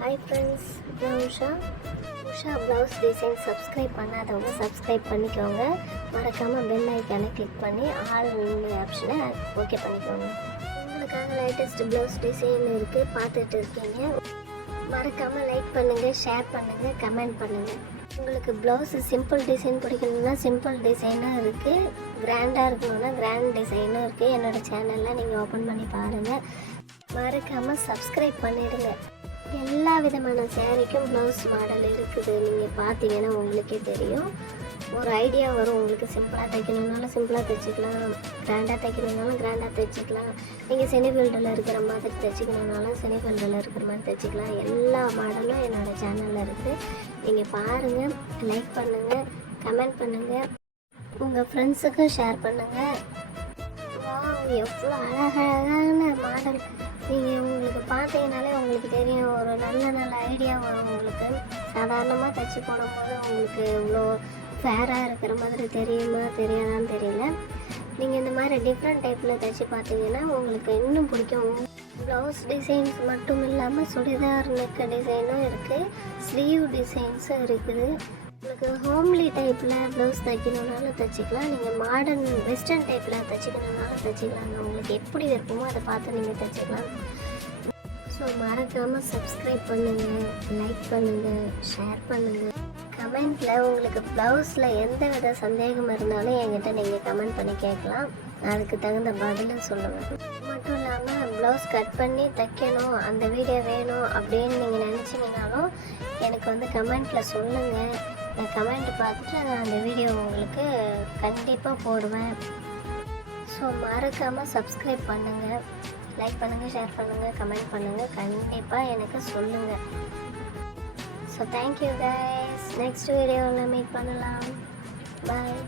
Hi friends, நான் Usha blouse design subscribe பண்ணாதவங்க subscribe பண்ணிக்கோங்க. மறக்காமல் பெல் ஐக்கானை கிளிக் பண்ணி ஆல் ஆப்ஷனை ஓகே பண்ணிக்கோங்க. உங்களுக்காக லேட்டஸ்ட் ப்ளவுஸ் டிசைன் இருக்குது, பார்த்துட்டு இருக்கீங்க. மறக்காமல் லைக் பண்ணுங்கள், ஷேர் பண்ணுங்கள், கமெண்ட் பண்ணுங்கள். உங்களுக்கு ப்ளவுஸு சிம்பிள் டிசைன் பிடிக்கணுன்னா சிம்பிள் டிசைனும் இருக்குது, கிராண்டாக இருக்கணுன்னா கிராண்ட் டிசைனும் இருக்குது. என்னோடய சேனலில் நீங்கள் ஓப்பன் பண்ணி பாருங்கள். மறக்காமல் சப்ஸ்கிரைப் பண்ணிடுங்க. எல்லா விதமான சேரீக்கும் ப்ளவுஸ் மாடல் இருக்குது. நீங்கள் பார்த்தீங்கன்னா உங்களுக்கே தெரியும், ஒரு ஐடியா வரும். உங்களுக்கு சிம்பிளாக தைக்கணுன்னாலும் சிம்பிளாக தைச்சிக்கலாம், கிராண்டாக தைக்கணுன்னாலும் கிராண்டாக தைச்சிக்கலாம். நீங்கள் செனிஃபீல்டில் இருக்கிற மாதிரி தைச்சிக்கணுன்னாலும் செனிஃபீல்டில் இருக்கிற மாதிரி தைச்சிக்கலாம். எல்லா மாடலும் என்னோடய சேனலில் இருக்குது. நீங்கள் பாருங்கள், லைக் பண்ணுங்கள், கமெண்ட் பண்ணுங்கள், உங்கள் ஃப்ரெண்ட்ஸுக்கும் ஷேர் பண்ணுங்கள். எவ்வளோ அழகழகான மாடல்! நீங்கள் உங்களுக்கு பார்த்தீங்கனாலே உங்களுக்கு தெரியும், ஒரு நல்ல ஐடியா வரும். உங்களுக்கு சாதாரணமாக தைச்சி போடும்போது உங்களுக்கு இவ்வளோ ஃபேராக இருக்கிற மாதிரி தெரியுமா தெரியாதான்னு தெரியல. நீங்கள் இந்த மாதிரி டிஃப்ரெண்ட் டைப்பில் தைச்சி பார்த்தீங்கன்னா உங்களுக்கு இன்னும் பிடிக்கும். ப்ளவுஸ் டிசைன்ஸ் மட்டும் இல்லாமல் சுடிதார் நெக் டிசைனும் இருக்குது, ஸ்லீவ் டிசைன்ஸும் இருக்குது. உங்களுக்கு ஹோம்லி டைப்பில் ப்ளவுஸ் தைக்கணுன்னாலும் தைச்சிக்கலாம், நீங்கள் மாடர்ன் வெஸ்டர்ன் டைப்பில் தைச்சிக்கணுன்னாலும் தைச்சிக்கலாங்க. உங்களுக்கு எப்படி விருப்பமோ அதை பார்த்து நீங்கள் தைச்சிக்கலாம். ஸோ மறக்காமல் சப்ஸ்கிரைப் பண்ணுங்கள், லைக் பண்ணுங்கள், ஷேர் பண்ணுங்கள். கமெண்ட்டில் உங்களுக்கு ப்ளவுஸில் எந்த வித சந்தேகம் இருந்தாலும் என்கிட்ட நீங்கள் கமெண்ட் பண்ணி கேட்கலாம், அதுக்கு தகுந்த பதிலும் சொல்லுவேன். மட்டும் இல்லாமல் ப்ளவுஸ் கட் பண்ணி தைக்கணும், அந்த வீடியோ வேணும் அப்படின்னு நீங்கள் நினச்சிங்கனாலும் எனக்கு வந்து கமெண்ட்டில் சொல்லுங்கள். நான் கமெண்ட் பார்த்துட்டு நான் அந்த வீடியோ உங்களுக்கு கண்டிப்பாக போடுவேன். ஸோ மறக்காமல் சப்ஸ்கிரைப் பண்ணுங்கள், லைக் பண்ணுங்கள், ஷேர் பண்ணுங்கள், கமெண்ட் பண்ணுங்கள், கண்டிப்பாக எனக்கு சொல்லுங்கள். So thank you guys. நெக்ஸ்ட் வீடியோவில் மீட் பண்ணலாம். பாய்.